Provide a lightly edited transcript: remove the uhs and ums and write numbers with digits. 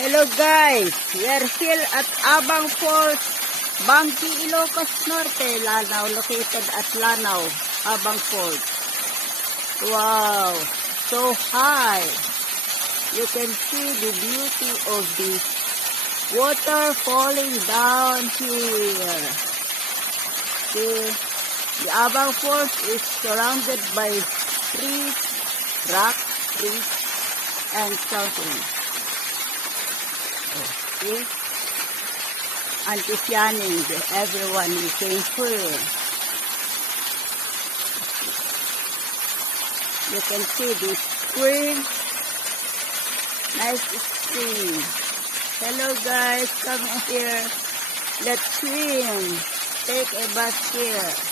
Hello guys, we are here at Abang Falls, Bangui Ilocos Norte, Lanao, located at Lanao, Abang Falls. Wow, so high. You can see the beauty of the water falling down here. See, the Abang Falls is surrounded by trees, rocks, trees, and something. See? Anti-fanning, everyone came through. You can see the spring. Nice spring. Hello guys, come here. Let's swim. Take a bath here.